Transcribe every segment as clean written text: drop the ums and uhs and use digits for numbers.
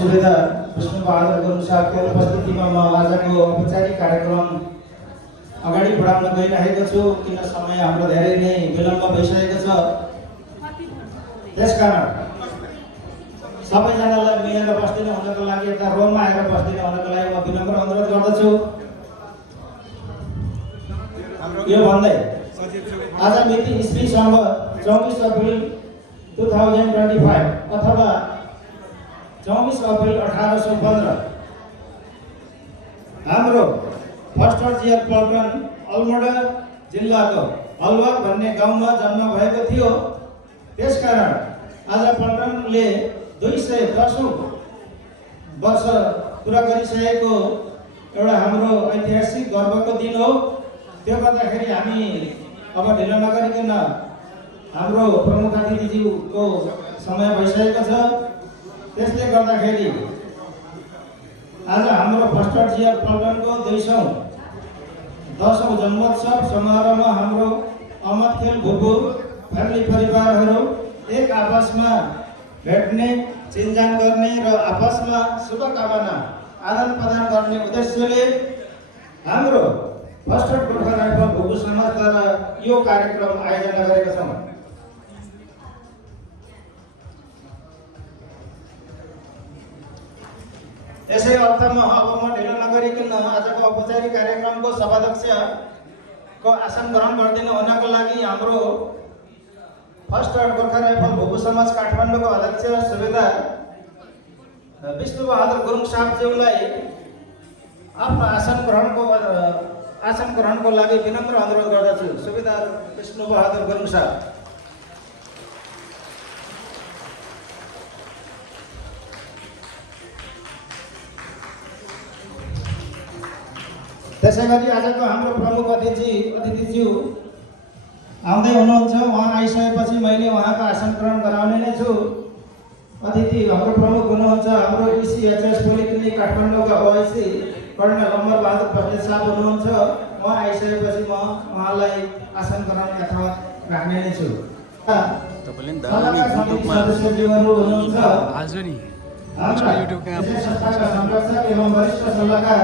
सुबेदार विष्णुबहादुर गुरुङ साहबको उपस्थितिमा म आजको औपचारिक कार्यक्रम अगाडि बढाउन गइरहेको छु। किन समय हाम्रो धेरै नै विलम्ब भइसकेको छ। त्यसकारण सबैजनालाई मिलेर बस्दिन हुनको लागि एउटा रोलमा आएर बस्दिन हुनको लागि म विनम्र अनुरोध गर्दछु। यो भन्दै आज मिति ईस्वी सम्वत 24 अप्रिल 2025 अथवा 24 अप्रिल 1815 हाम्रो फर्स्ट जियर पल्टन अलमोडा जिल्लाको अलवार भन्ने गाउँमा जन्म भएको थियो। त्यसकारण आज पल्टनले 210औं वर्ष पुरा गरिसकेको एउटा हाम्रो ऐतिहासिक गर्वको दिन हो। त्यो गर्दाखेरि हामी अब ढिलो नगरिकन हाम्रो प्रमुख अतिथिज्यूको समय भइसकेको छ। त्यसले गर्दाखेरि आज हाम्रो फर्स्ट जियर पल्टनको 210औं जन्मोत्सव समारोहमा हाम्रो अमत खेल भुपु फ्यामिली परिवारहरू एक आपसमा भेट्ने, चिन्जान गर्ने र आपसमा शुभकामना आदान प्रदान गर्ने उद्देश्यले हाम्रो फर्स्ट गोर्खा राइफल भुपु समाजद्वारा यो कार्यक्रम आयोजना गरेका छौँ। यसै अर्थमा अब म ढिलो नगरिकन आजको औपचारिक कार्यक्रमको सभाध्यक्षको आसन ग्रहण गरिदिन हुनको लागि हाम्रो फर्स्ट गोर्खा राइफल भुपु समाज काठमाडौँको अध्यक्ष सुबेदार विष्णुबहादुर गुरुङ साहबज्यूलाई आफ्नो आसन ग्रहणको लागि विनम्र अनुरोध गर्दछु। सुबेदार विष्णुबहादुर गुरुङ साहब। त्यसैगरी आजको हाम्रो प्रमुख अतिथिज्यू आउँदै हुनुहुन्छ। उहाँ आइसकेपछि मैले उहाँको आसन ग्रहण गराउने नै छु। अतिथि हाम्रो प्रमुख हुनुहुन्छ हाम्रो इसिएचएस पोलिक्लिनिक काठमाडौँका ओआइसी कर्णेल अमर बहादुर बस्नेत साहब हुनुहुन्छ। उहाँ आइसकेपछि म उहाँलाई आसन ग्रहण यथावत राख्ने नै छु। सदस्यज्यूहरू हुनुहुन्छ संस्थाका संरक्षक एवं वरिष्ठ सल्लाहकार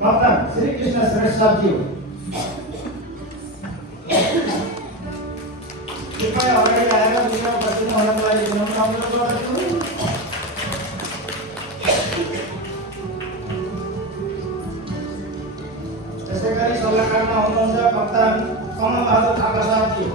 कप्तान श्री कृष्ण श्रेष्ठ साहबज्यू। कृपया अगाडि आएर मिलेर बस्दिनु हुनको लागि विनम्र अनुरोध गर्दछु। त्यसैगरी सल्लाहकारमा हुनुहुन्छ कप्तान कमल बहादुर थापा साहबज्यू।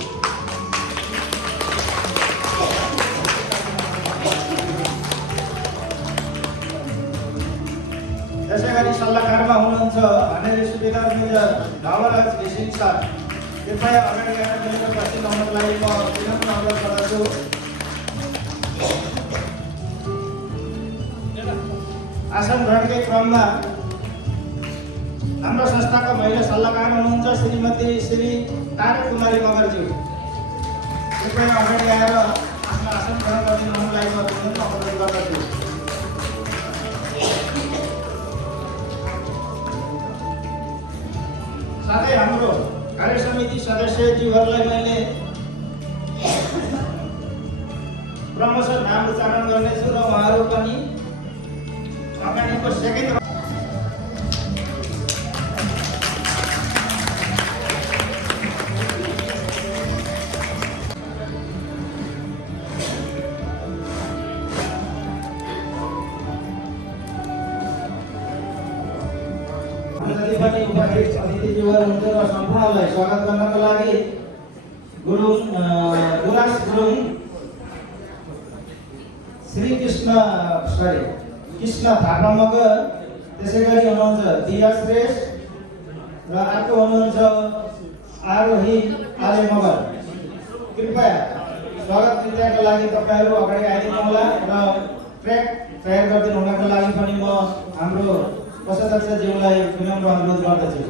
त्यसैगरी सल्लाहकारमा हुनुहुन्छ भनेर सुबेदार मेजर धवराज घिसिङ साहब। कृपया अगाडि आएर मिलेर बस्दिनु हुनको लागि म विनम्र अनुरोध गर्दछु। आसन ग्रहणकै क्रममा हाम्रो संस्थाको महिला सल्लाहकार हुनुहुन्छ श्रीमती श्री तारा कुमारी मगरज्यू। कृपया अगाडि आएर आफ्नो आसन ग्रहण गरिदिनु हुनको लागि म विनम्र अनुरोध गर्दछु। साथै हाम्रो कार्य समिति सदस्यज्यूहरूलाई मैले क्रमशः नाम उच्चारण गर्नेछु र उहाँहरू पनि अगाडिको सेकेन्ड अतिथिज्यूहरू हुन्छ र सम्पूर्णलाई स्वागत गर्नको लागि गुरास गुरुङ कृष्ण थापा मगर, त्यसैगरी हुनुहुन्छ दिया श्रेष्ठ र अर्को हुनुहुन्छ आरोही आले मगर। कृपया स्वागत नृत्यका लागि तपाईहरू अगाडि आइदिनु होला र ट्र्याक तयार गरिदिनु हुनको लागि पनि म हाम्रो कोषाध्यक्षज्यूलाई विनम्र अनुरोध गर्दछु।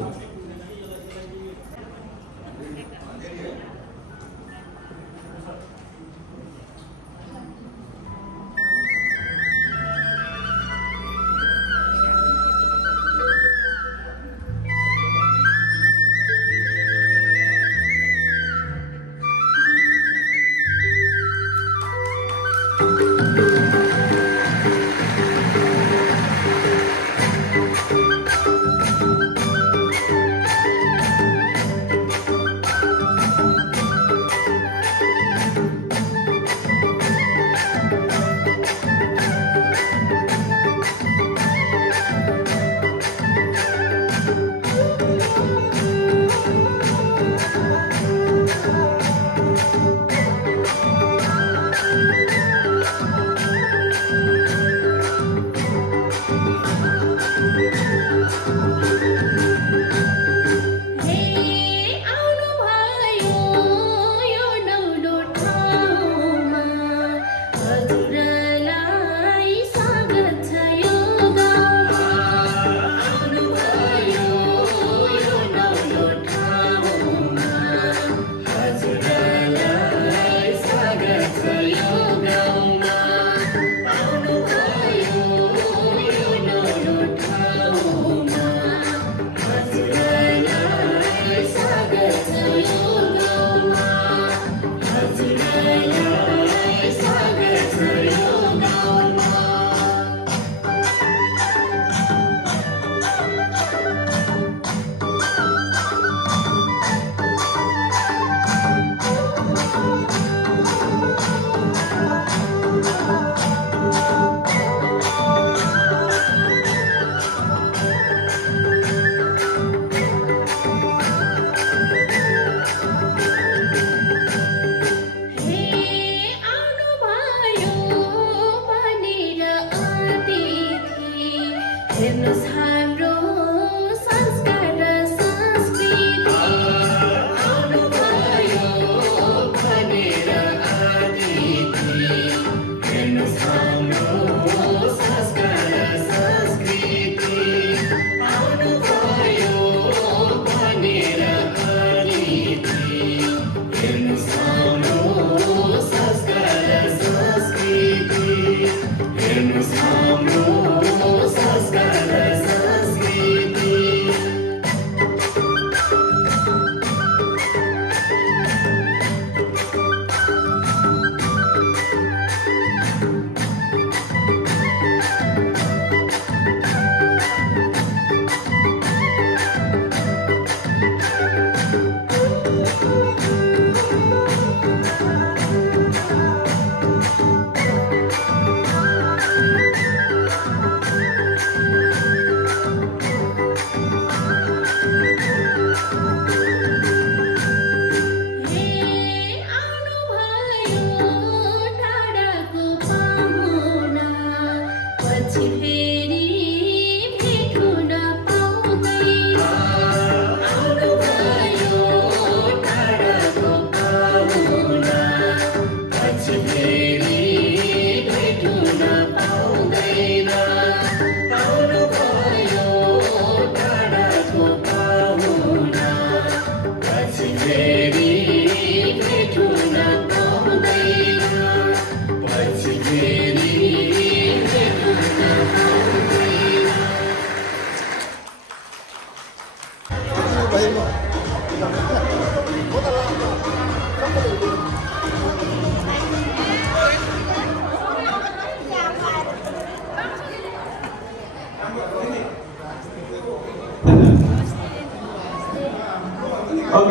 ओके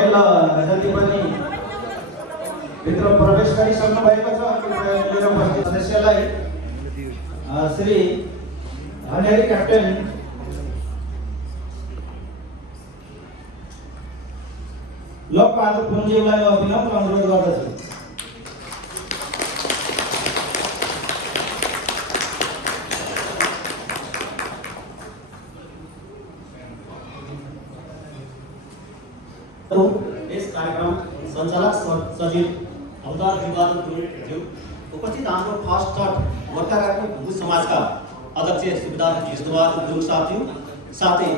ल जति पनि भित्र प्रवेश गरिसक्नु भएको छ मेरो उपस्थित सदस्यलाई श्री धनेरी क्याप्टेन लोकबहादुर पुन्जीलाई म विनम्र अनुरोध गर्दछु। यस कार्यक्रम सञ्चालक सचिव अवतार विवादज्यू उपस्थित हाम्रो फर्स्ट थर्ड गोर्खाल्यान्डको भुपु समाजका अध्यक्ष सुबेदार कृष्णबहादुर गुरुङ साथज्यू साथै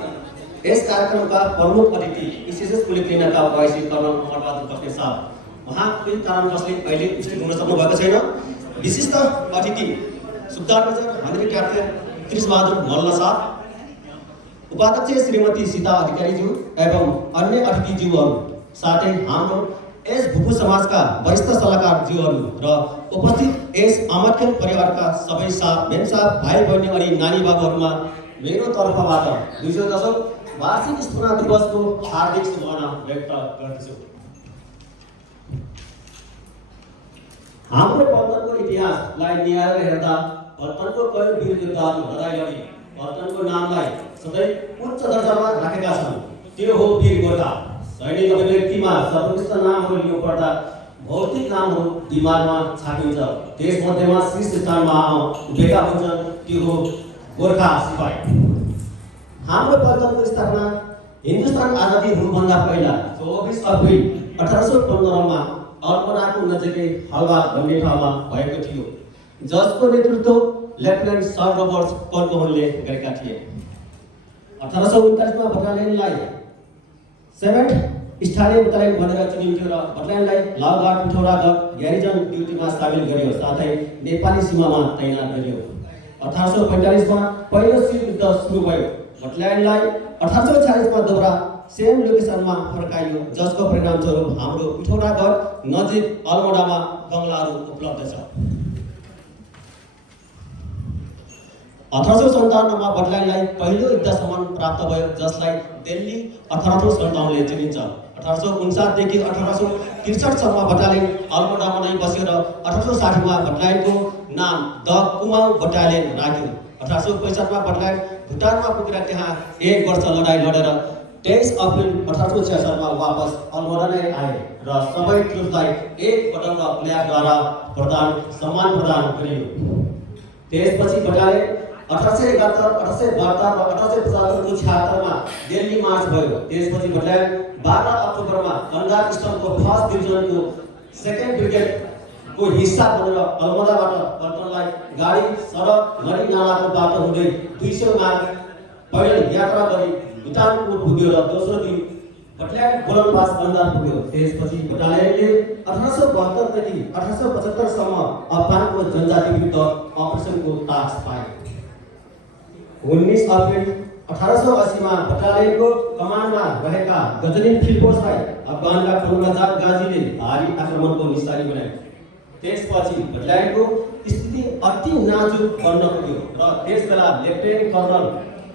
यस कार्यक्रमका प्रमुख अतिथि इसिएसएस पुलिस क्लिनरका वैसी कर्नल अमरबहादुर बस्नेत साहब उहाँ कुनै कारणवशले अहिले उपस्थित हुन सक्नु भएको छैन। विशिष्ट अतिथि सुबेदार major honorary captain Krishnabahadur Malla साहब, उपाध्यक्ष श्रीमती सीता अधिकारीज्यू एवं अन्य अतिथिज्यूहरू साथै हाम्रो यस भुपु समाजका वरिष्ठ सल्लाहकारज्यूहरू र उपस्थित यस अमरखेल परिवारका सबै साथ मेमसाह भाइ बहिनी अनि नानी बाबुहरूमा मेरो तर्फबाट 210औं वार्षिक स्मरण दिवसको हार्दिक शुभकामना व्यक्त गर्दछु। हाम्रो पल्टनको इतिहासलाई निहालेर हेर्दा पल्टनको कयौं वीर योद्धाहरू लडाइँ लडी पल्टनको नामलाई सधैँ उच्च दर्जामा राखेका छन्। त्यो हो वीर गोर्खा। सैनिक व्यक्तिमा सर्वोत्कृष्ट नामहरू लिनु पर्दा भौतिक नामहरू दिमागमा छापिन्छ। त्यसमध्येमा शीर्ष स्थानमा उभिएका हुन्छन् त्यो हो गोर्खा सिपाही। हाम्रो पल्टनको स्थापना हिन्दुस्तान आजादी हुनुभन्दा पहिला 24 अप्रिल 1815 अल्मोडाको नजिकै हलवाद भन्ने ठाउँमा भएको थियो, जसको नेतृत्व लेफ्टिनेन्ट सर रबर्ट्स कर्नवालले गरेका थिए। 1839 मा बटालियनलाई 7th स्थानीय बटालियन भनेर चुनिन्थ्यो र बटालियनलाई लाउघाट पिठौरागढ ग्यारिजन ड्युटीमा सामेल गरियो, साथै नेपाली सीमामा तैनात गरियो। 1845 मा पहिलो शीत युद्ध सुरु भयो। बटालियनलाई 1846 मा दोब्रा सेम लोकेसनमा फर्काइयो, जसको परिणामस्वरूप हाम्रो पिठौरागढ नजिक अल्मोडामा बंगलाहरू उपलब्ध छ। 1857 मा बटालियनलाई पहिलो युद्ध सम्मान प्राप्त भयो, जसलाई दिल्ली 1857 ले चिनिन्छ। 1859 देखि 1863 सम्म बटालियन अल्मोडामा नै बस्यो र 1860 मा बटालियनको नाम द कुमाऊ बटालियन राख्यो। 1865 मा बटालियन भुटानमा पुगेर त्यहाँ 1 वर्ष लडाईँ लडेर 23 अप्रिल 1866 मा वापस अल्मोडा नै आए र सबै ट्रुपलाई एक पदक र प्लेयरद्वारा सम्मान प्रदान गरियो। त्यसपछि बटालियन 1871, 1872 र 1875 को 76 मा दिल्ली मार्च भयो। त्यसपछि बटालियन 12 अक्टोबरमा गंगा स्टोनको 1st डिभिजनको 2nd ब्रिगेड को हिस्सा बनेर अल्मोडाबाट पल्टनलाई गाडी, सडक, नदी नालाको बाटो हुँदै 200 माइल पैदल यात्रा गरी भुटानको पुग्यो र दोस्रो दिन बटालियन गोलनपास गन्दार पुग्यो। त्यसपछि बटालियनले 1872 देखि 1875 सम्म अफगानको जनजाति विरुद्ध अपरेसनको टास्क पाए। 19 अप्रिल 1880 मा बटालियनको कमानमा रहेका गजनी फिल्पोसलाई अफगानका 15,000 गाजीले भारी आक्रमणको निशानी बनाए। त्यसपछि बटालियनको स्थिति अति नाजुक बन्न पुग्यो र त्यसबेला लेफ्टिनेन्ट कर्नल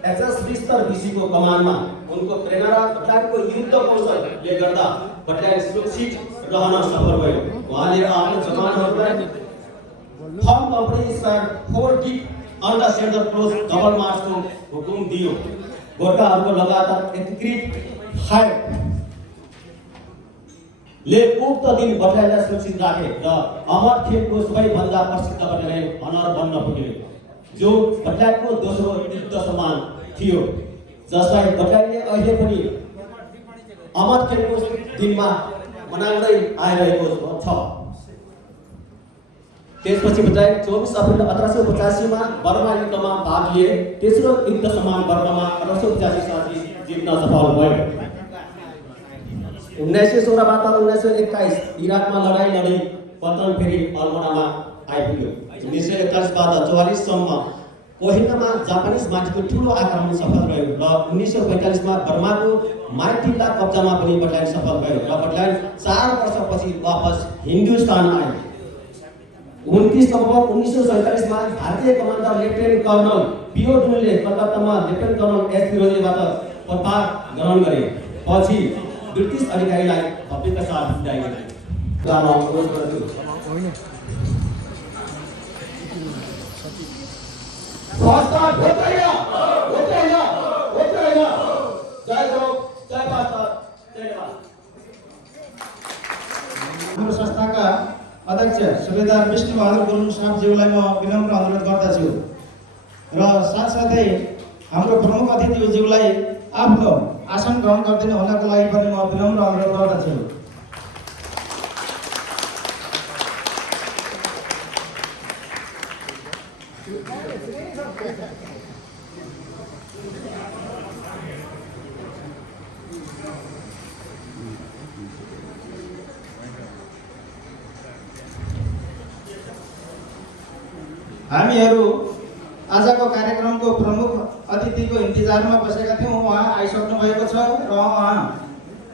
एचएस विस्तर बीसीको कमानमा उनको प्रेरणा र बटालियनको युद्ध कौशलले गर्दा बटालियन सुरक्षित रहन सफल भयो। उहाँले आफ्नो जवानहरूलाई form company square 4 deep under centre close double मार्चको हुकुम दियो। गोर्खाहरूको लगातार एकीकृत फायर ले उक्त दिन बटालियनलाई सुरक्षित राखे र अमरखेलको सबैभन्दा प्रसिद्ध बटालियन अनर बन्न पुग्यो, जो बटालियनको दोस्रो युद्ध सम्मान थियो, जसलाई बटालियनले अहिले पनि अमरखेलको दिनमा मनाउँदै आइरहेको छ। त्यसपछि बटालियन 24 अप्रिल 1885 मा बर्मा युद्धमा भाग लिए। तेस्रो युद्ध सम्मान बर्मामा 1885 साथी जित्न सफल भयो। 1916 बाट 1921 इराकमा लडाईँ लडी पल्टन फेरि अल्मोडामा आइपुग्यो। 1941 बाट 44 सम्म कोहिनामा जापानिज मान्छेको ठुलो आक्रमण सफल रह्यो र 1945 मा बर्माको माइटिल्ला कब्जामा पनि बटल्यान्ड सफल भयो र बटल्यान्ड 4 वर्षपछि वापस हिन्दुस्तान आयो। 29 नोभेम्बर 1947 मा भारतीय कमान्डर लेफ्टिनेन्ट कर्नल पिओ डुनले कलकत्तामा लेफ्टिनेन्ट कर्नल एस फिरोजीबाट पदभार ग्रहण गरे। पछि ब्रिटिस अधिकारीलाई भव्यका साथ विदाई गरे। गामा अनुरोध गर्छु। पास्ता होतैया होतैया होतैया जय हो जय पास्ता जय नेपाल। हाम्रो संस्थाका अध्यक्ष सुबेदार विष्णुबहादुर गुरुङ साहबज्यूलाई म विनम्र अनुरोध गर्दछु र साथसाथै हाम्रो प्रमुख अतिथिज्यूलाई आफ्नो आसन ग्रहण गरिदिनु हुनको लागि पनि म विनम्र अनुरोध गर्दछु। हामीहरू आजको कार्यक्रमको प्रमुख अतिथिको इन्तजारमा बसेका थियौँ। उहाँ आइसक्नु भएको छ र उहाँ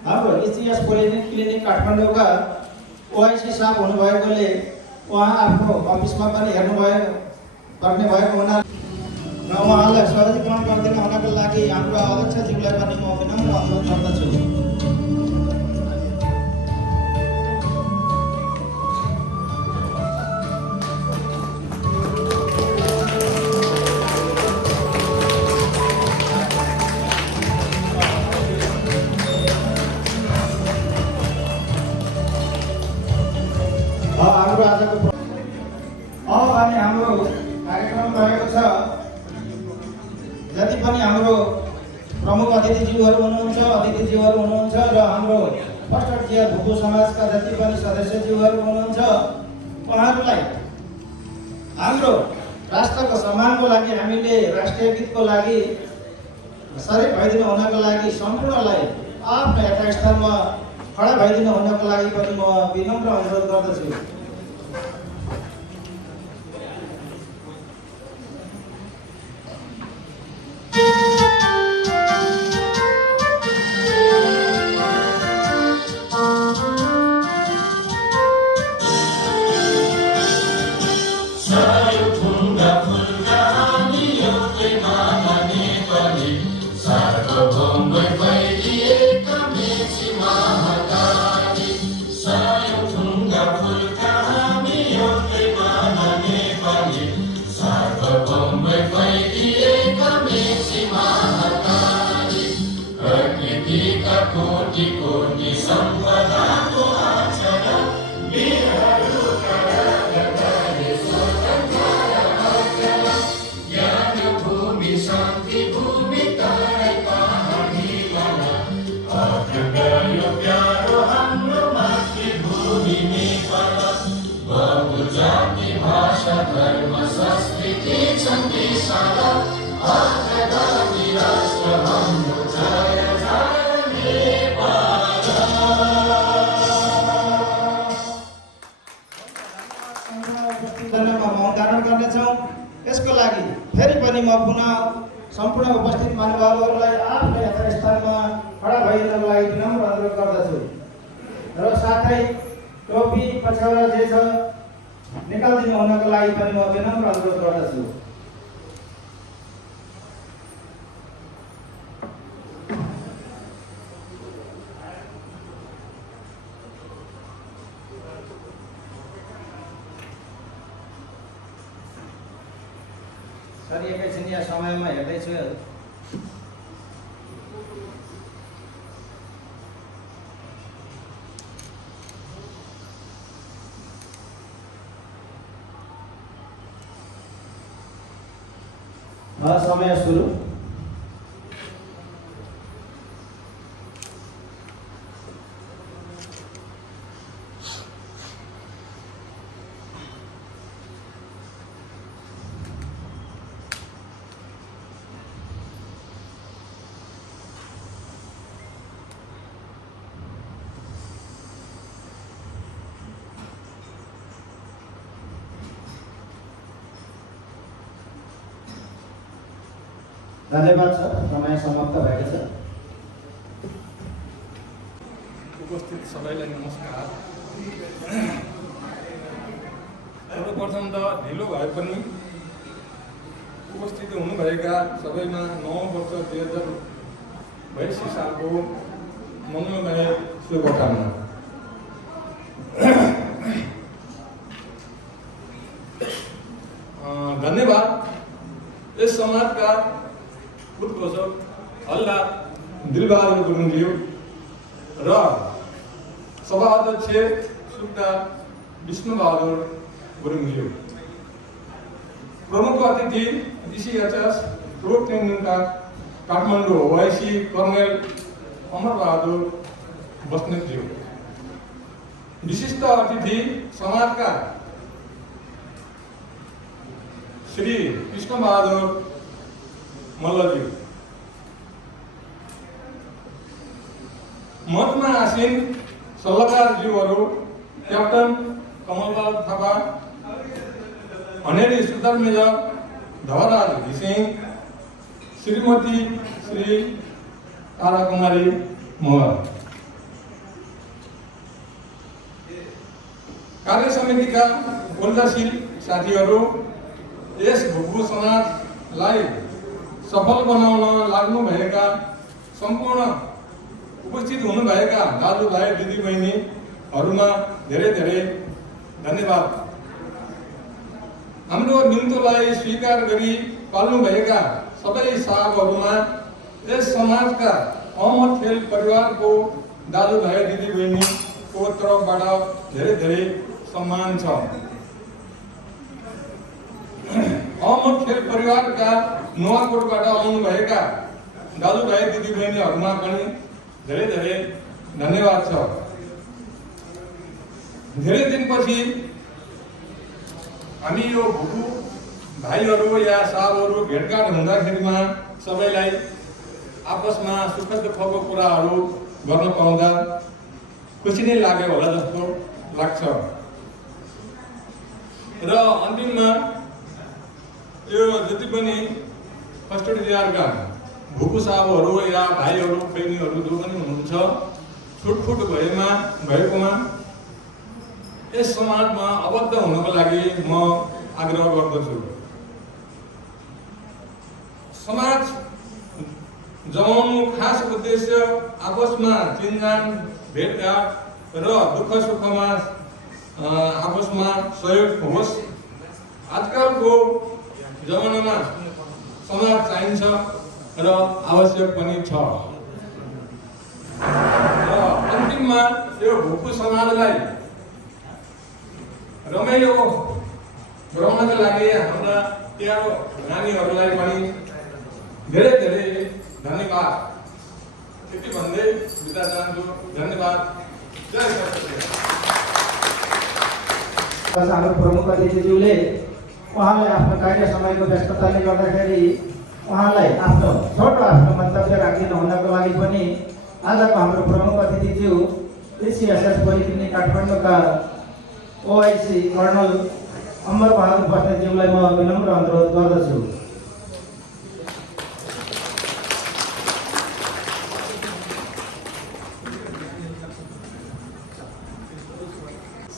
हाम्रो इसिएस क्लिनिक काठमाडौँका ओआइसी साहब हुनुभएकोले उहाँ आफ्नो अफिसमा पनि पर्ने भएको हुना र उहाँलाई सहजीकरण गरिदिनु हुनको लागि हाम्रो अध्यक्षज्यूलाई पनि म विनम्र अनुरोध गर्दछु। हाम्रो कार्यक्रम रहेको छ। जति पनि हाम्रो प्रमुख अतिथिज्यूहरू हुनुहुन्छ र हाम्रो फर्स्ट चिया भुपु समाजका जति पनि सदस्यज्यूहरू हुनुहुन्छ उहाँहरूलाई हाम्रो राष्ट्रको सम्मानको लागि हामीले राष्ट्रिय गीतको लागि सरिक भइदिनु हुनको लागि सम्पूर्णलाई आफ्नो यथास्थानमा खडा भइदिनु हुनको लागि पनि म विनम्र अनुरोध गर्दछु। यसको लागि फेरि पनि म पुनः सम्पूर्ण उपस्थित महानुभावहरूलाई आफ्नो यथास्थानमा खडा भइदिनको लागि विनम्र अनुरोध गर्दछु र साथै टोपी पछ्याउरा जे छ निकालिदिनु हुनको लागि पनि म विनम्र अनुरोध गर्दछु। सर एकैछिन यहाँ समयमा हेर्दैछु। समय सुरु। धन्यवाद सर, समय समाप्त भएको छ। उपस्थित सबैलाई नमस्कार। सर्वप्रथम त ढिलो भए पनि उपस्थित हुनुभएका सबैमा नव वर्ष 2082 सालको मङ्गलमय शुभकामना। धन्यवाद यस समाजका उद्घोषक हल्ला दिलबहादुर गुरुङज्यू र सभाध्यक्ष सुक्ता विष्णुबहादुर गुरुङज्यू, प्रमुख अतिथि DCHS प्रो ट्रेनिङका काठमाडौँ ओआइसी कर्नेल अमरबहादुर बस्नेतज्यू, विशिष्ट अतिथि समाजका श्री कृष्णबहादुर मल्लज्यू, मठमा आसीन सल्लाहकारज्यूहरू क्याप्टन कमललाल थापा, हनेरी सुदरमेज धवराज घिसिङ, श्रीमती श्री ताराकुमारी मगर, कार्य समितिका ऊर्जाशील साथीहरू, यस भुपु समाजलाई सफल बनाउन लाग्नुभएका सम्पूर्ण उपस्थित हुनुभएका दाजुभाइ दिदीबहिनीहरूमा धेरै धेरै धन्यवाद। हाम्रो निम्तोलाई स्वीकार गरी पाल्नुभएका सबै साहबहरूमा यस समाजका अमर खेल परिवारको दाजुभाइ दिदीबहिनीको तर्फबाट धेरै धेरै सम्मान छ। अमर खेल परिवारका नुवाकोटबाट आउनुभएका दाजुभाइ दिदीबहिनीहरूमा पनि धेरै धेरै धन्यवाद छ। धेरै दिनपछि हामी यो भुपु भाइहरू या साहबहरू भेटघाट हुँदाखेरिमा सबैलाई आपसमा सुख दुःखको कुराहरू गर्न पाउँदा खुसी नै लाग्यो होला जस्तो लाग्छ। र अन्तिममा यो जति पनि फर्स्ट इयरका भुपु साहबहरू या भाइहरू बहिनीहरू जो पनि हुनुहुन्छ, छुटफुट भएकोमा यस समाजमा आबद्ध हुनको लागि म आग्रह गर्दछु। समाज जमाउनु खास उद्देश्य आपसमा चिनजान भेटघाट र दुःख सुखमा आपसमा सहयोग होस्। आजकलको जमानामा समाज चाहिन्छ र आवश्यक पनि छ। र अन्तिममा यो भुपु समाजलाई रमाइलो गराउनका लागि हाम्रा प्यारो नानीहरूलाई पनि धेरै धेरै धन्यवाद त्यति भन्दै बिदा चाहन्छु। धन्यवाद। जय सरस्वती। हाम्रो प्रमुख अतिथिज्यूले उहाँलाई आफ्नो कार्य समयको व्यस्तताले गर्दाखेरि उहाँलाई आफ्नो मन्तव्य राखिदिनु हुनको लागि पनि आजको हाम्रो प्रमुख अतिथिज्यू DCHS पोलिटेक्निक काठमाडौँका ओआइसी कर्नल अमरबहादुर बस्नेतज्यूलाई म विनम्र अनुरोध गर्दछु।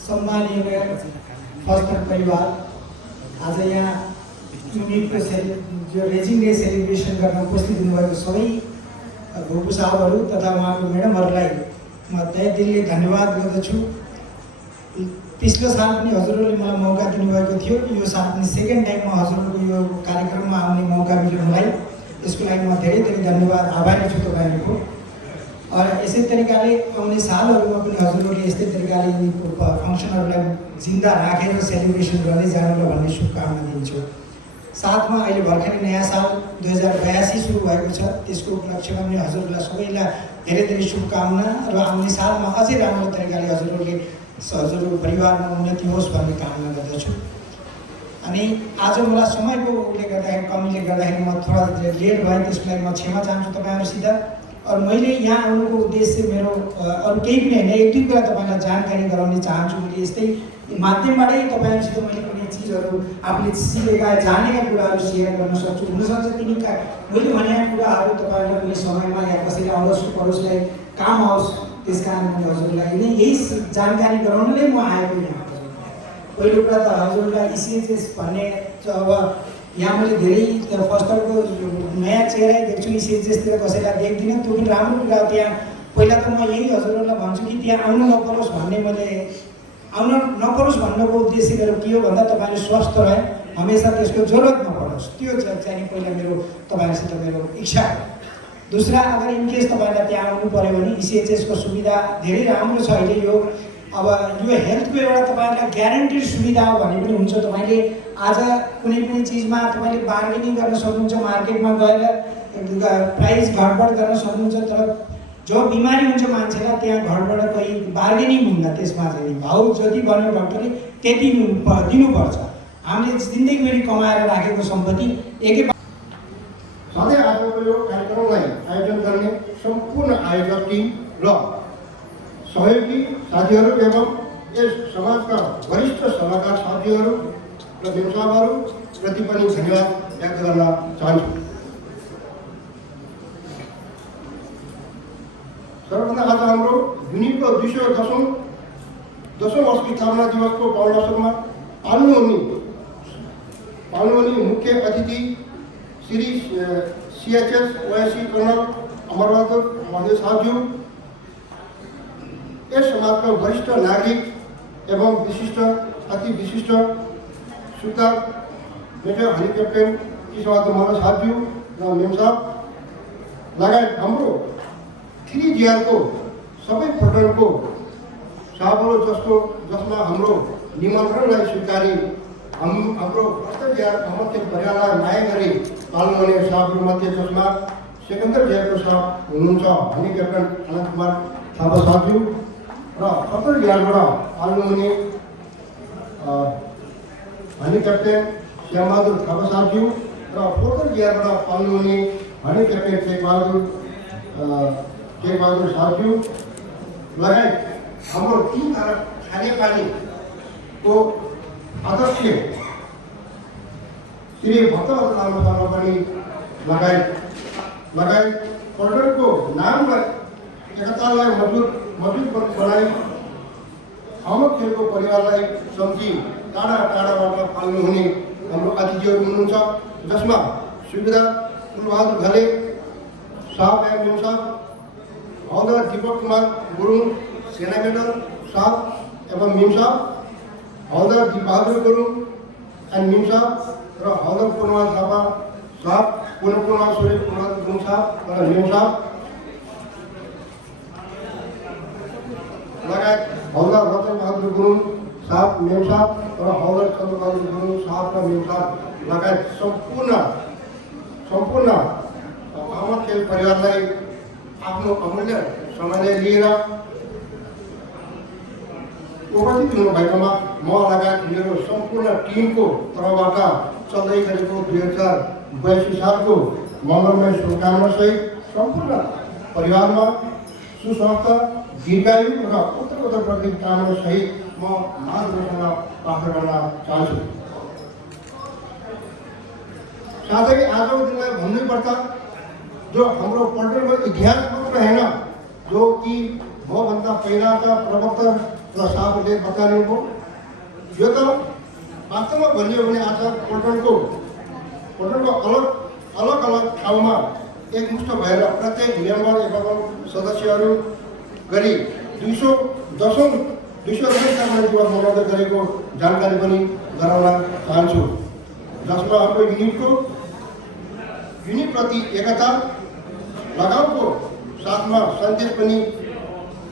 सम्मानीय फर्स्ट परिवार, आज यहाँ युनिटको जो रेजिङ डे सेलिब्रेसन गर्न उपस्थित हुनुभएको सबै भुपु साहबहरू तथा उहाँको म्याडमहरूलाई म तहे दिलले धन्यवाद गर्दछु। पिछलो साल पनि हजुरहरूले मलाई मौका दिनुभएको थियो, यो साल पनि सेकेन्ड टाइम म हजुरहरूको यो कार्यक्रममा आउने मौका मिल्यो मलाई, यसको लागि म धेरै धेरै धन्यवाद आभारी छु तपाईँहरूको। यसै तरिकाले आउने सालहरूमा पनि हजुरहरूले यस्तै तरिकाले फङ्सनहरूलाई जिन्दा राखेर सेलिब्रेसन गर्दै जानु भन्ने शुभकामना दिन्छु। साथमा अहिले भर्खरै नयाँ साल 2082 सुरु भएको छ, त्यसको उपलक्ष्यमा पनि हजुरहरूलाई सबैलाई धेरै धेरै शुभकामना र आउने सालमा अझै राम्रो तरिकाले हजुरहरूको परिवारमा उन्नति होस् भन्ने कामना गर्दछु। अनि आज मलाई समयको उसले गर्दाखेरि कमीले गर्दाखेरि म थोडा लेट भएँ, त्यसको लागि म क्षमा चाहन्छु तपाईँहरूसित। और मैले यहाँ आउनुको उद्देश्य मेरो अरू केही पनि होइन, एक दुई कुरा तपाईँलाई जानकारी गराउन चाहन्छु। मैले यस्तै माध्यमबाटै तपाईँहरूसित मैले कुनै चिजहरू आफूले सिकेका जानेका कुराहरू सेयर गर्न सक्छु। हुनसक्छ तिनीका मैले भनेका कुराहरू तपाईँहरूलाई कुनै समयमा या कसैले अडोस पडोसलाई काम आओस्, त्यस कारण मैले हजुरलाई नै यही जानकारी गराउनलाई म आएको यहाँ। पहिलो कुरा त हजुरलाई इसिएचएस भन्ने अब यहाँ मैले धेरै फस्टरको नयाँ चेहरा देख्छु, इसिएचएसतिर कसैलाई देख्दिनँ, त्यो पनि राम्रो कुरा हो। त्यहाँ पहिला त म यही हजुरहरूलाई भन्छु कि त्यहाँ आउनु नपरोस् भन्ने, मैले आउन नपरोस् भन्नुको उद्देश्य मेरो के हो भन्दा तपाईँले स्वस्थ रहे, हमेसा त्यसको जरुरत नपरोस्, त्यो चाहिँ पहिला मेरो तपाईँहरूसित मेरो इच्छा हो। दूसरा, अगर इनकेस तपाईँलाई त्यहाँ आउनु पऱ्यो भने इसिएचएसको सुविधा धेरै राम्रो छ अहिले। यो अब यो हेल्थको एउटा तपाईँहरूलाई ग्यारेन्टेड सुविधा हो भने पनि हुन्छ। तपाईँले आज कुनै पनि चिजमा तपाईँले बार्गेनिङ गर्न सक्नुहुन्छ, मार्केटमा गएर प्राइस घटबड गर्न सक्नुहुन्छ, तर जो बिमारी हुन्छ मान्छेलाई त्यहाँ घरबाट कोही बार्गेनिङ हुन्न, त्यसमा चाहिँ भाउ जति भन्यो डक्टरले त्यति दिनुपर्छ। हामीले जिन्दगीभरि कमाएर राखेको सम्पत्ति एकै सधैँ आजको यो कार्यक्रमलाई आयोजन गर्ने सम्पूर्ण आयोजक टिम र सहयोगी साथीहरू एवं यस समाजका वरिष्ठ सल्लाहकार साथीहरू र व्यवसायहरू प्रति पनि धन्यवाद व्यक्त गर्न चाहन्छु। सर्वप्रथम आज हाम्रो युनिटको 210औं वर्ष स्थापना दिवसको पावन अवसरमा पाल्नु हुने मुख्य अतिथि Shri CHS OSC colonel Amarbahadur महोदय साहबज्यू, यस समाजका वरिष्ठ नागरिक एवं अति विशिष्ट सुधार मेजर हरि क्याप्टेन कृष्णबहादुर मल्ल साहबज्यू र मेम साहब लगायत हाम्रो 3GR को सबै पल्टनको साहबहरू जसमा हाम्रो निमन्त्रणलाई स्वीकारी हाम्रो भ्रष्टाचार अमरखेल परिवारलाई माया गरी पाल्नु हुने साहबहरूमध्ये जसमा सेकेन्डर जिआरको साहब हुनुहुन्छ हनी क्याप्टन अनन्त कुमार थापा साहबज्यू र 70 जिआरबाट पाल्नु हुने हनी क्याप्टेन श्यामबहादुर थापा साहबज्यू र 4 जिआरबाट पाल्नु हुने हनी क्याप्टेन टेकबहादुर साहबज्यू लगायत हाम्रो 3 तरफ खानेपानीको अध्यक्ष श्री भक्तबहादुर लामा साहब पनि लगायत पल्टनको नामलाई एकतालाई मजबुत बनाई अमर खेलको परिवारलाई सम्झी टाढाबाट पाल्नु हुने हाम्रो अतिथिहरू हुनुहुन्छ, जसमा सुविधा कुलबहादुर घले साहब एवं साहब, हौलदार दीपक कुमार गुरुङ सेना मेडल साहब एवं मिम साहब, हौलदार दीपबहादुर गुरुङ एंड मिम साहब र हौलदार पूर्णिमा थापा साहब, पूर्णिमा सूर्य कुमार गुरुङ साहब र मिम साहब लगायत हौलदार रतन बहादुर गुरुङ साहब, मिम साहब र हौलदार चन्द्रबहादुर गुरुङ साहब र मिम साहब लगायत सम्पूर्ण अमर खेल परिवारलाई आफ्नो अमूल्य समय लिएर उपस्थित हुनुभएकोमा म लगायत मेरो सम्पूर्ण टिमको तर्फबाट चल्दै गरेको 2082 सालको मङ्गलमय शुभकामनासहित सम्पूर्ण परिवारमा सुस्वास्थ्य, दीर्घायु र उत्तरोत्तर प्रगतिको कामनासहित म महादेवसँग प्रार्थना गर्न चाहन्छु। साथै आजको दिनलाई भन्नुपर्दा जो हाम्रो पल्टनको इतिहास मात्र होइन, जो कि मभन्दा पहिलाका प्रवक्ता र साहबहरूले बताउनुभयो, यो त वास्तवमा भनियो भने आज पल्टनको अलग ठाउँमा एकमुष्ट भएर प्रत्येक मेम्बर एवं सदस्यहरू गरी 210औं स्थापना दिवस मनाउँदै गरेको जानकारी पनि गराउन चाहन्छु, जसमा हाम्रो युनिटप्रति एकता लगाउको साथमा सन्देश पनि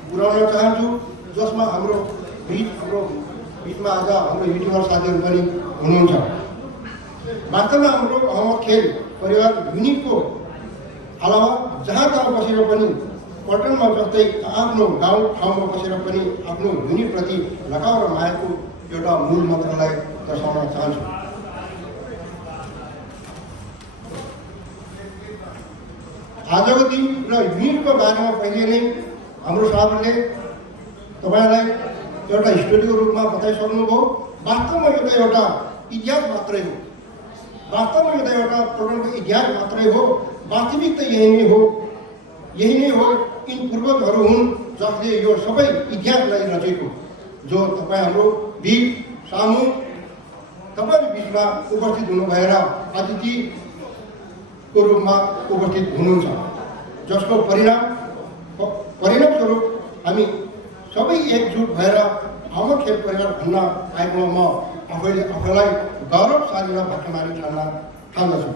पुर्याउन चाहन्छु, जसमा हाम्रो बिचमा आज हाम्रो युट्युबर साथीहरू पनि हुनुहुन्छ। वास्तवमा हाम्रो अमर खेल परिवार युनिटको अलावा जहाँ तहाँ बसेर पनि पल्टनमा जस्तै आफ्नो गाउँ ठाउँमा बसेर पनि आफ्नो युनिटप्रति लगाव र मायाको एउटा मूल मन्त्रलाई दर्शाउन चाहन्छु। आजको दिन र युनिटको बारेमा पहिले नै हाम्रो साहबले तपाईँलाई एउटा हिस्टोरीको रूपमा बताइसक्नुभयो। वास्तवमा यो त एउटा इतिहास मात्रै हो, वास्तवमा यो त एउटा प्रकरणको इतिहास मात्रै हो। वास्तविक त यही नै हो, यही नै हो। यी पूर्वजहरू हुन् जसले यो सबै इतिहासलाई रचेको, जो तपाईँ हाम्रो वीर सामु तपाईँको बिचमा उपस्थित हुनुभएर अतिथिको रूपमा उपस्थित हुनुहुन्छ, जसको परिणामस्वरूप हामी सबै एकजुट भएर हाम्रो खेल परिवार भन्न आएको म आफैलाई गौरवशाली र भाग्यमानी ठान्दछु।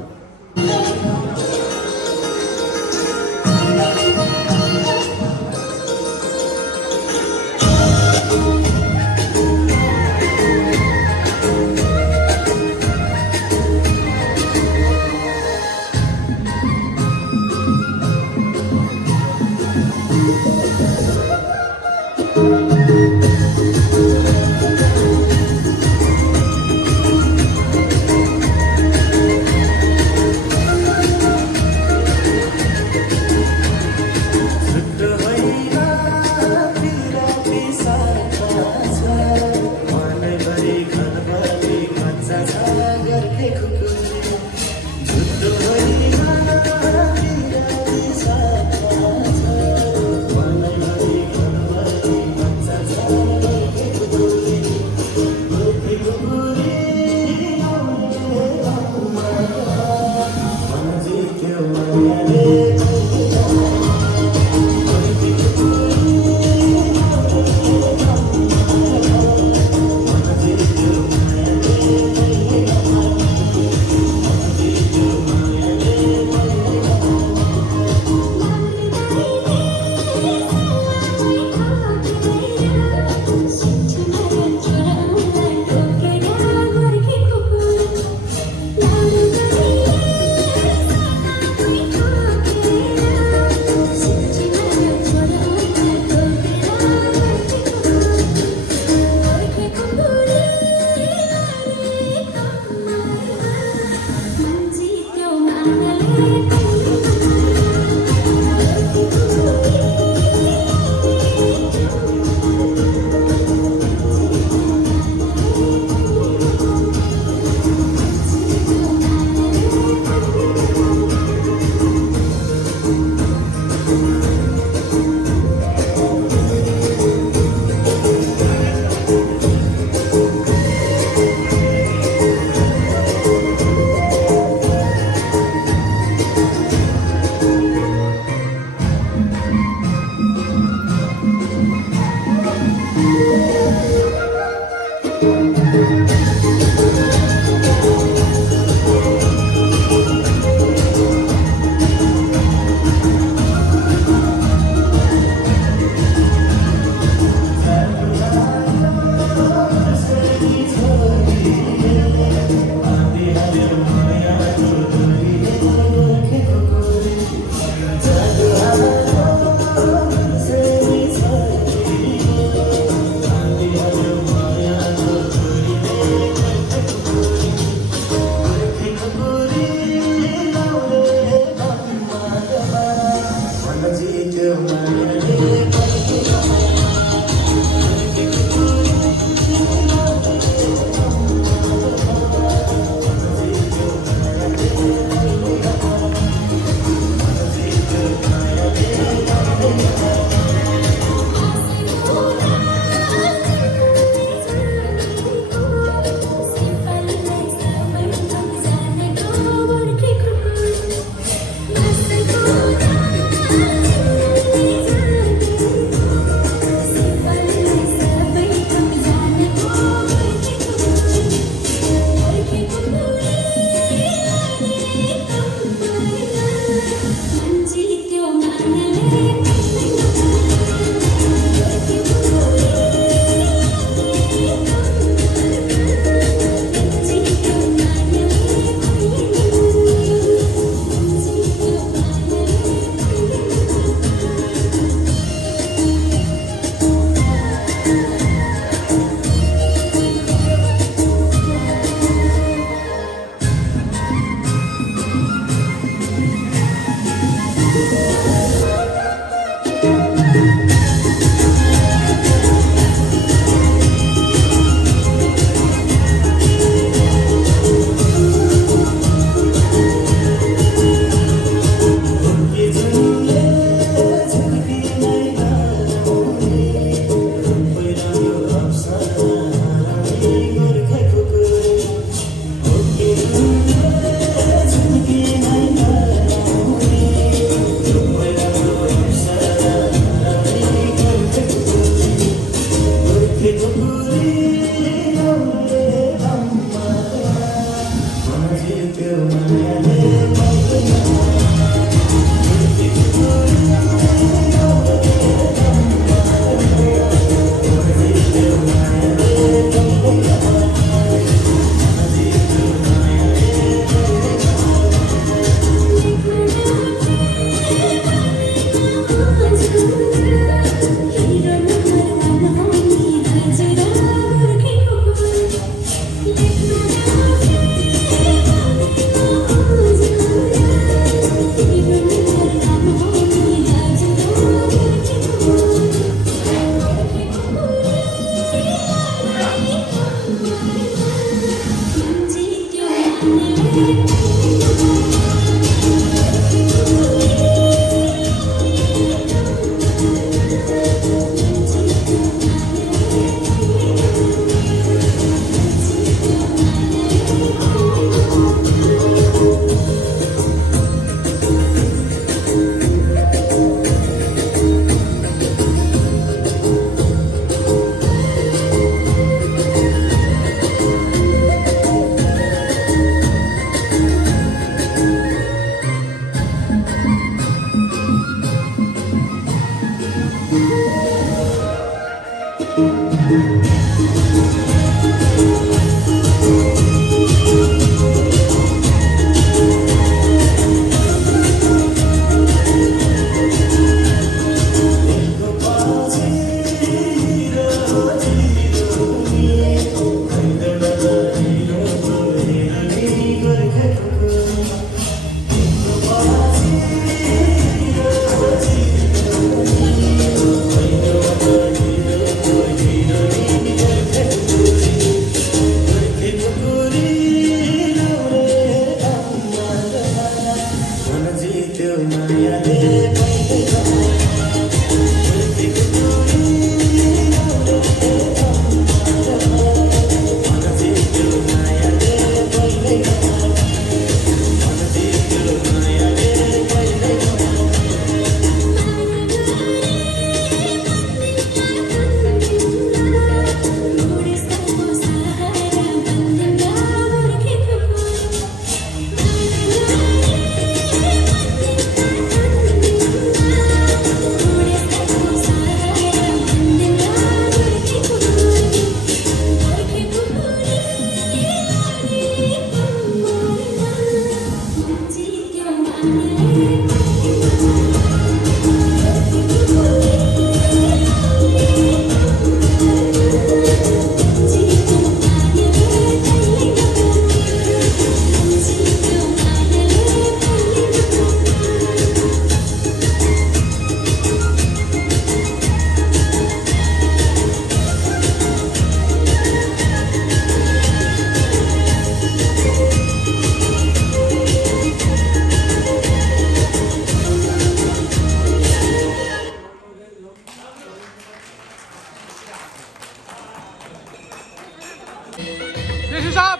डीसी साहब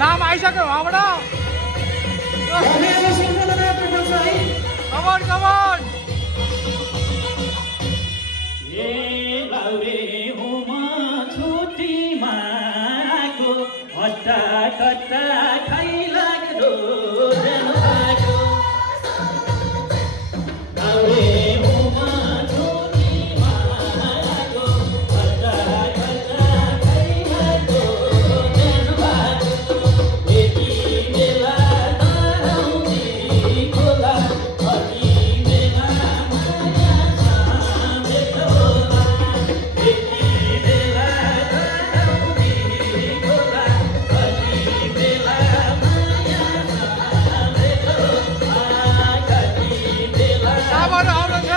नाम आइसक्यो वहाँबाट कमन कमन कट्टा कट्टा खाइ लाग्दो जनाको गाउरे हुमा छोरीमा आएको कट्टा कट्टा खाइ लाग्दो जनाको यति बेला नराउने खोला कति बेला माया सामेत होला यति बेला नराउने खोला सामान आउनु छ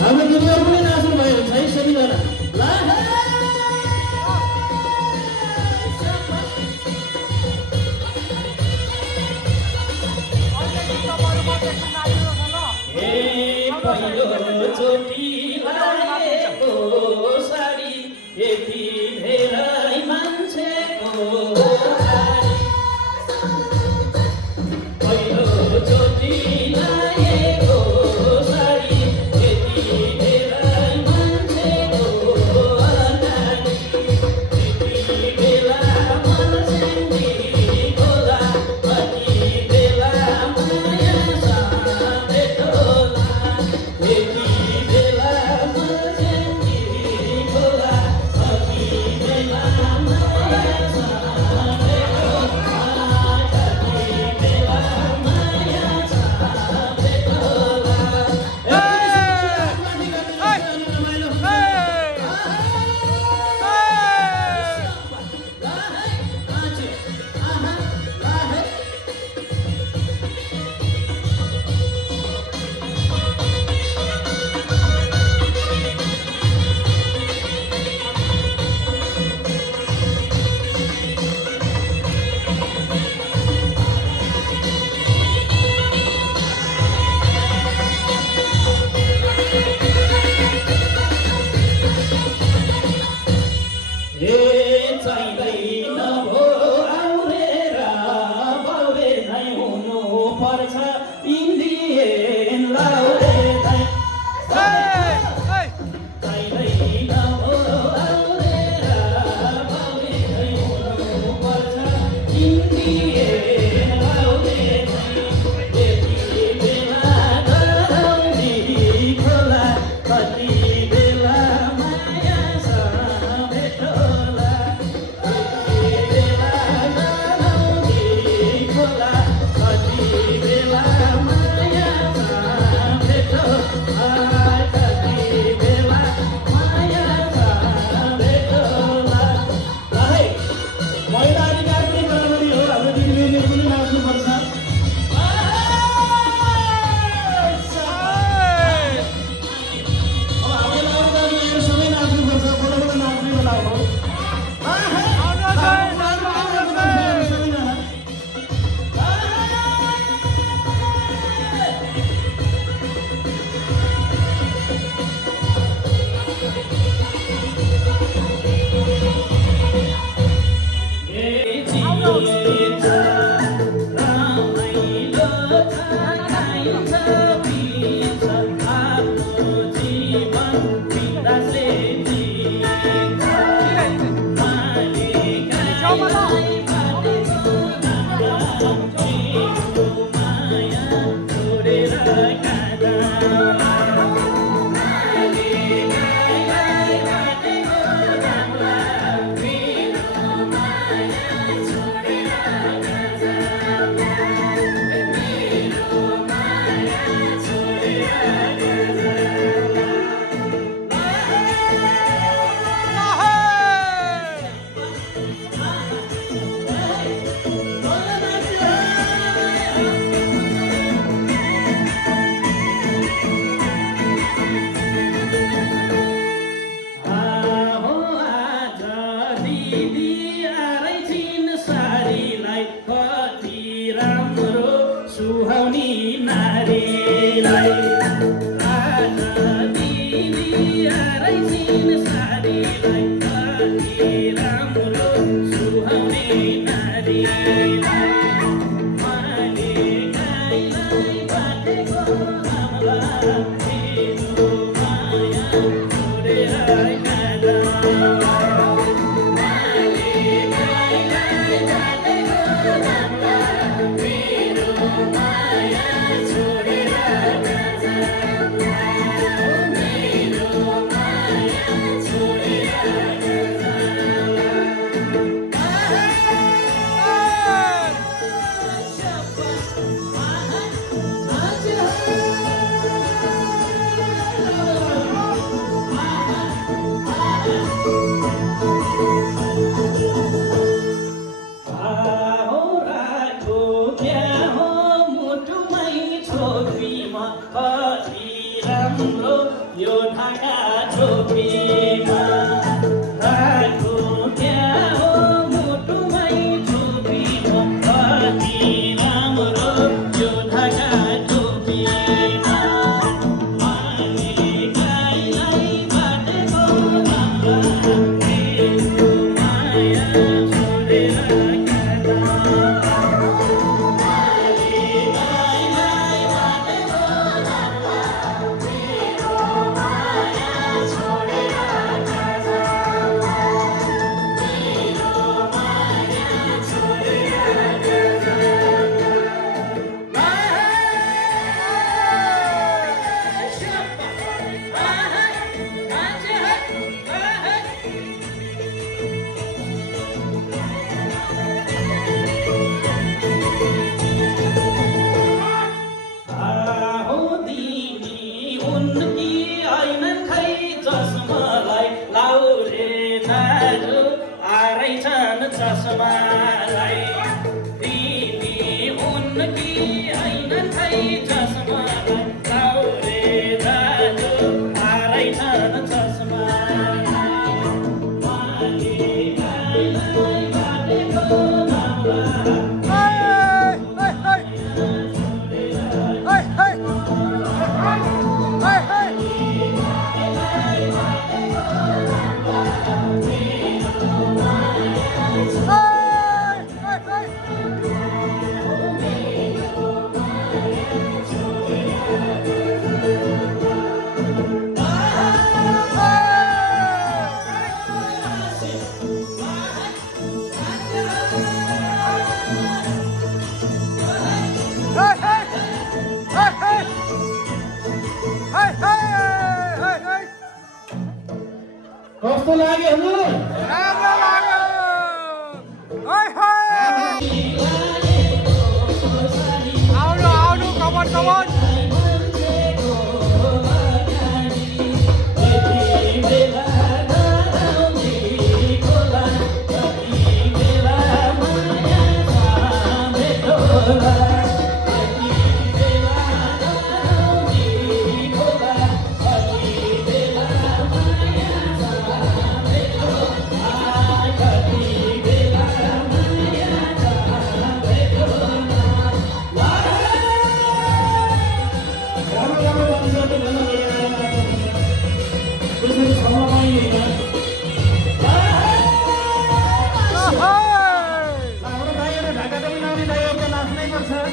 हाम्रो दुनियाँ पनि नाच्नु भयो है सबैजना पहिलो चोटि लागेको साडी यति धेरै मान्छेको साडी पहिलो चोटि लागेको साडी यति धेरै मान्छेको अगाडि यति बेला मान्छे कस्तो लाग्यो हजुर? राम्रो लाग्यो हाय हाय आउनु आउनु कमन कमन हाम्रो भाइहरू ढाका पनि लाउने भाइहरू त नाच्नै पर्छ।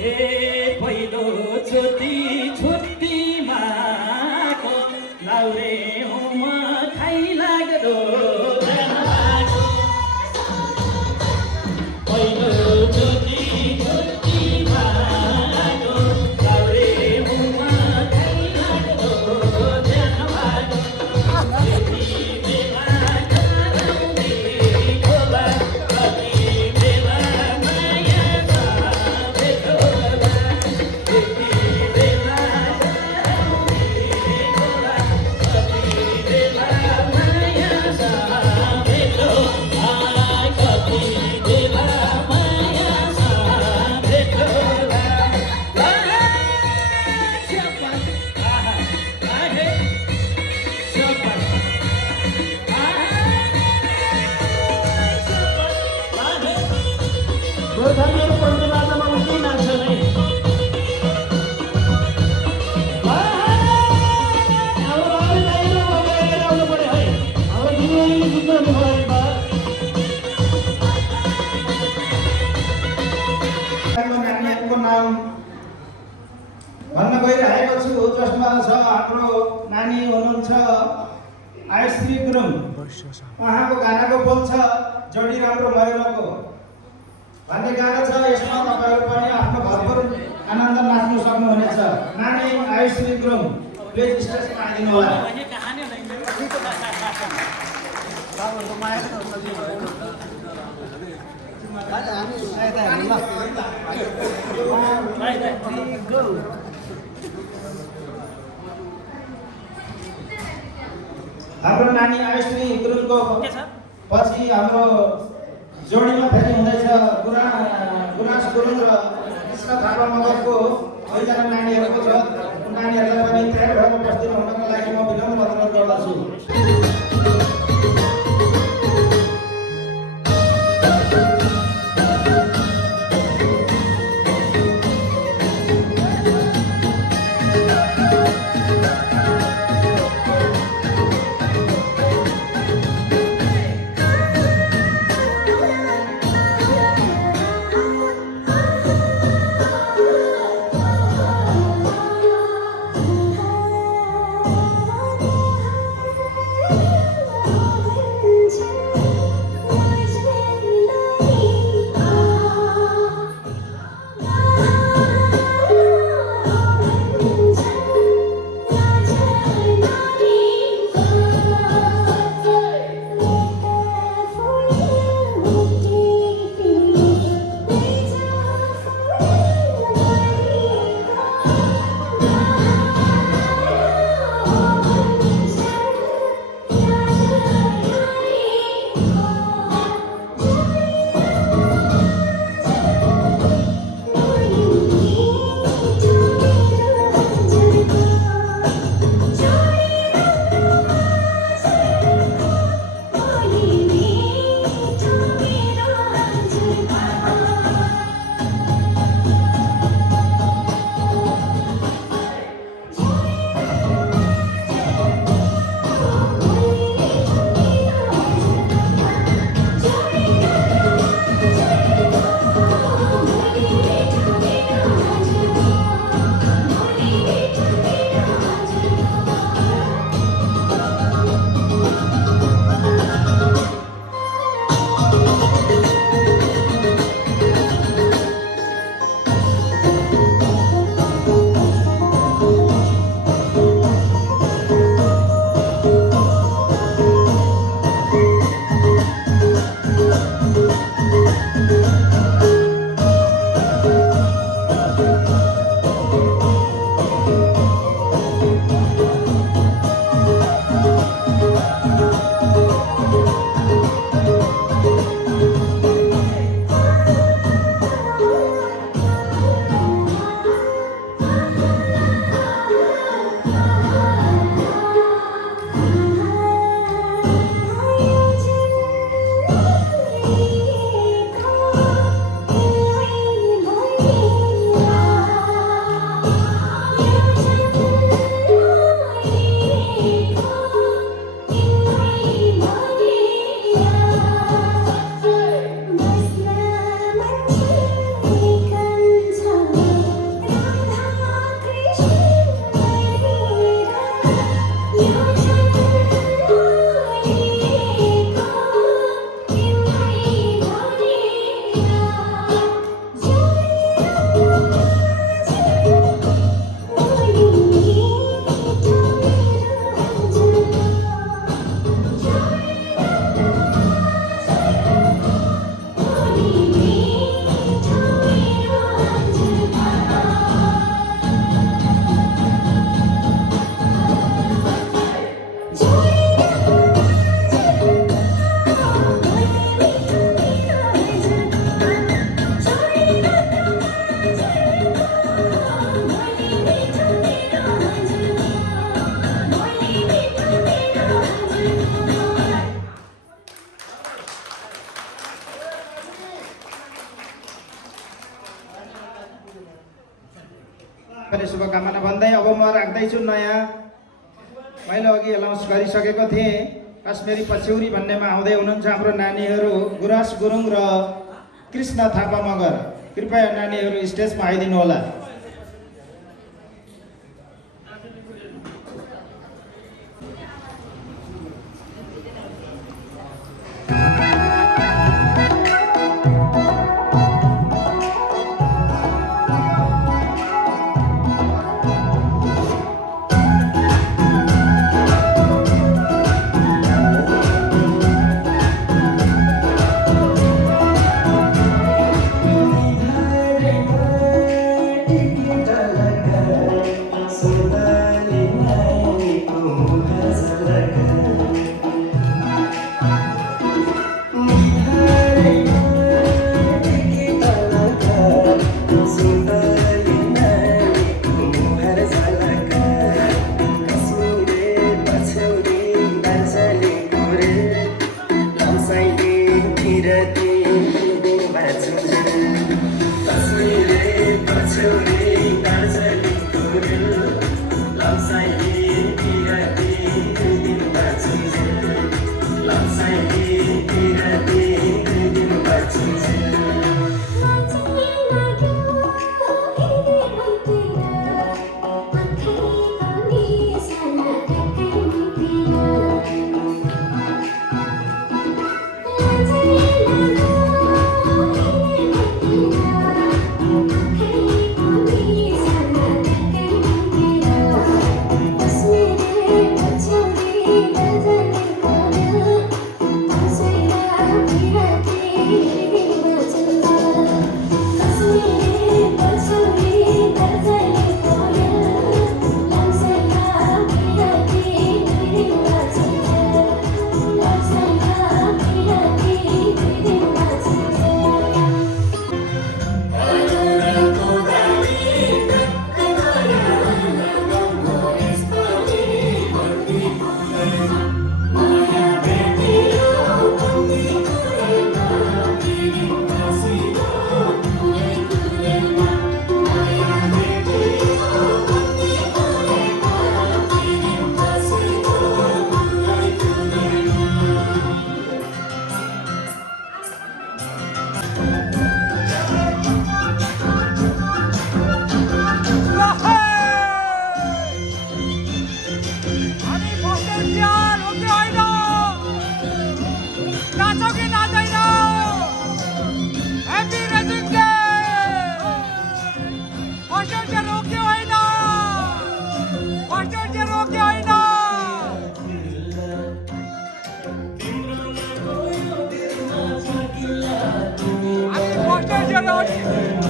पहिलो चोटि छुट्टीमा लाउरे हुमा खाइ लाग्दो जानको पहिलो चोटि छुट्टीमा लाउरे हुमा खाइ लाग्दो जानको त्यति बेला कराउने खोला कति बेला माया भेटो त्यति बेला कराउने खोला कति बेला माया भेटो कति बेला माया भेटो गोर्खालीहरू पन्ध्र बाजामा उठ्दै नाच्छ नै हाम्रो अरू दाइलो बगाएर आउनु पर्यो है हाम्रो दिदीबहिनीले जित्नु हुनुभयो नानीहरूको नाम भन्न गइरहेको छु जसमा छ हाम्रो नानी हुनुहुन्छ आयुश्री गुरुङ। उहाँको गानाको बोल छ जोडी राम्रो मयुरको भन्ने गाना छ। यसमा तपाईँहरू पनि आफ्नो भरपुर आनन्द नाच्नु सक्नुहुनेछ। नानी आयुश्री गुरुङ प्लिज स्टेजमा आइदिनु होला। हाम्रो नानी आयुश्री गुरुङको पछि हाम्रो जोडीमा फेरि हुँदैछ गुनास गुरुङ र कृष्ण थापा मगरको दुईजना नानीहरूको छ। नानीहरूलाई पनि तयार भएर उपस्थित हुनको लागि म विनम्र अनुरोध गर्दछु। शुभकामना भन्दै अब म राख्दैछु नयाँ मैले अघि एनाउन्स गरिसकेको थिएँ काश्मीरी पछ्यौरी भन्नेमा आउँदै हुनुहुन्छ हाम्रो नानीहरू गुरास गुरुङ र कृष्ण थापा मगर। कृपया नानीहरू स्टेजमा आइदिनु होला।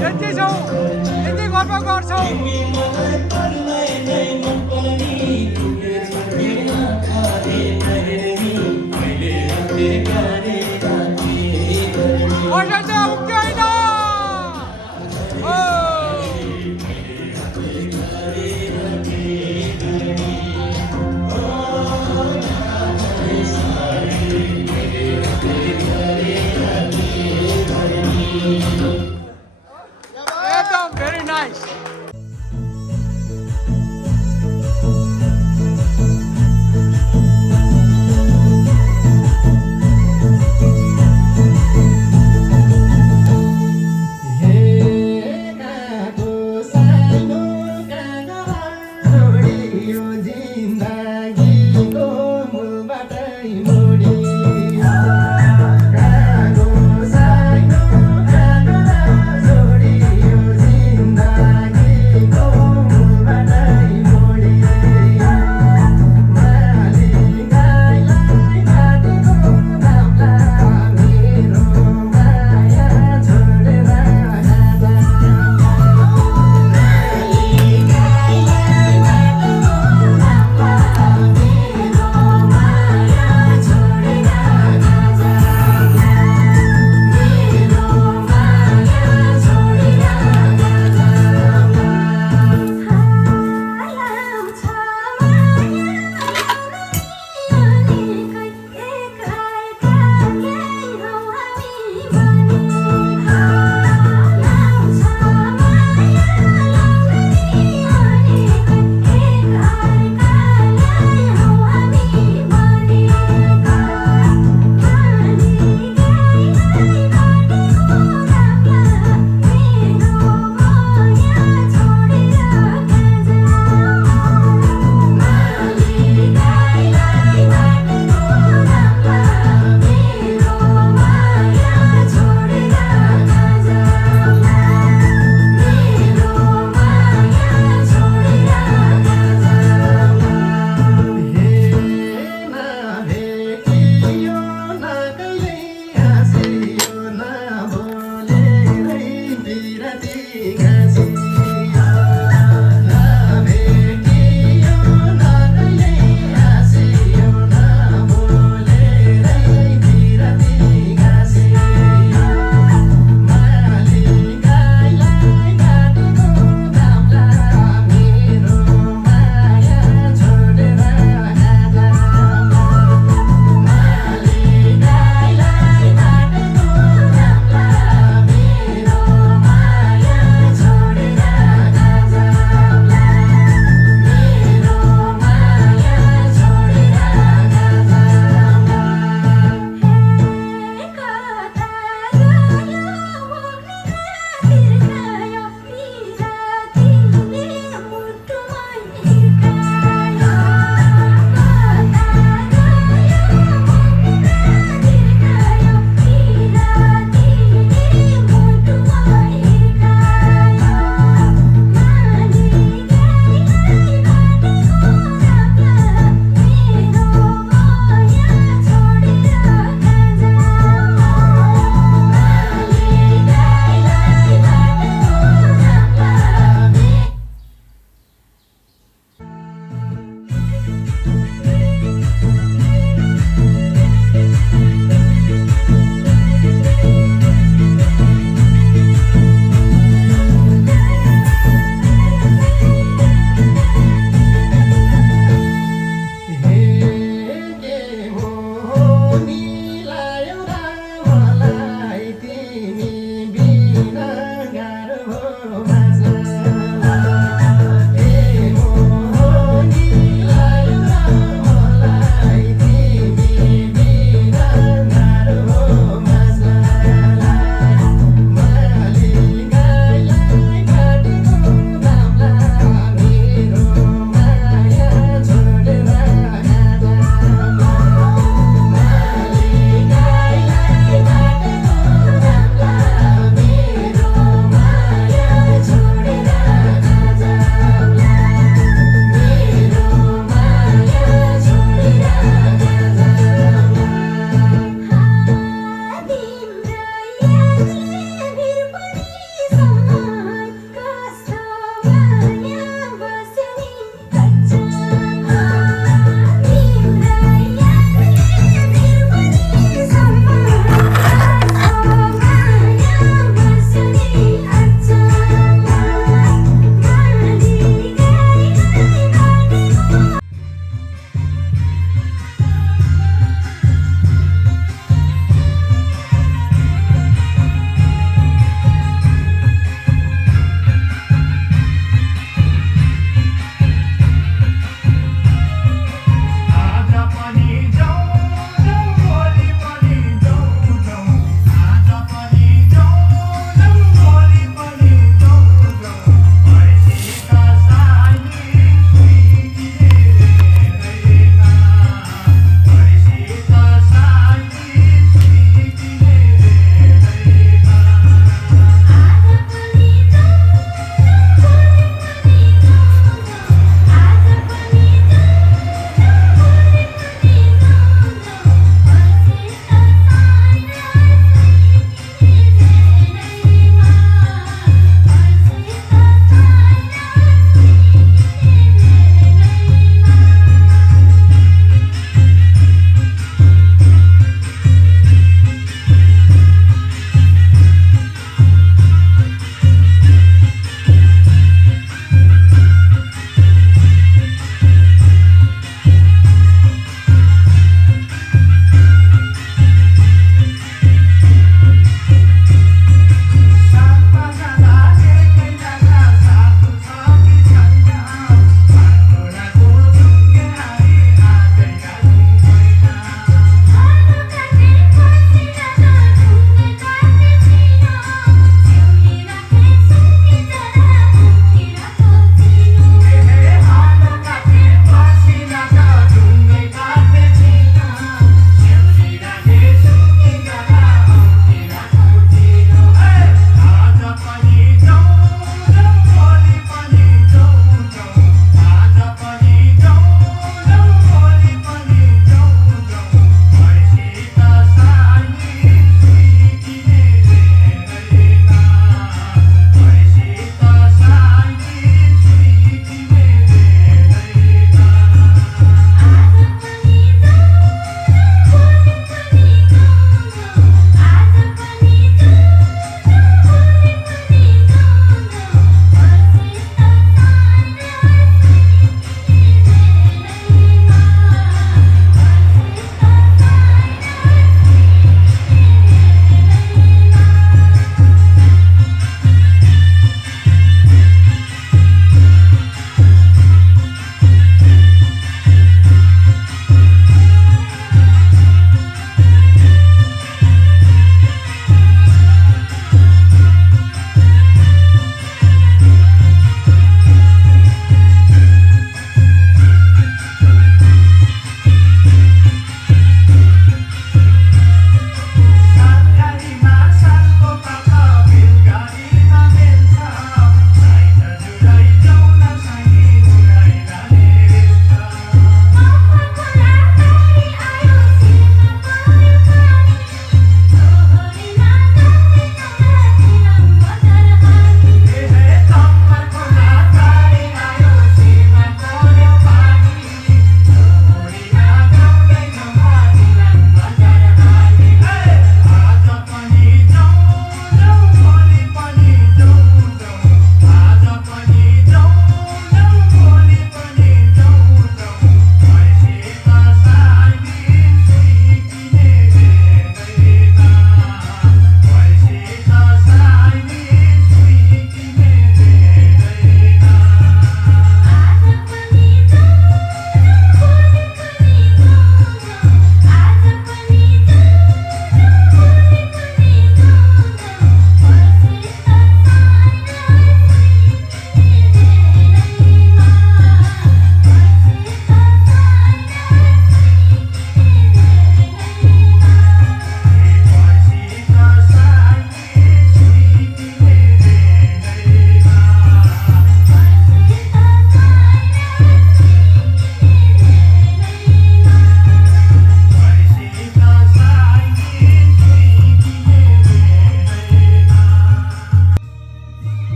यति छौँ, यति गर्व गर्छौँ।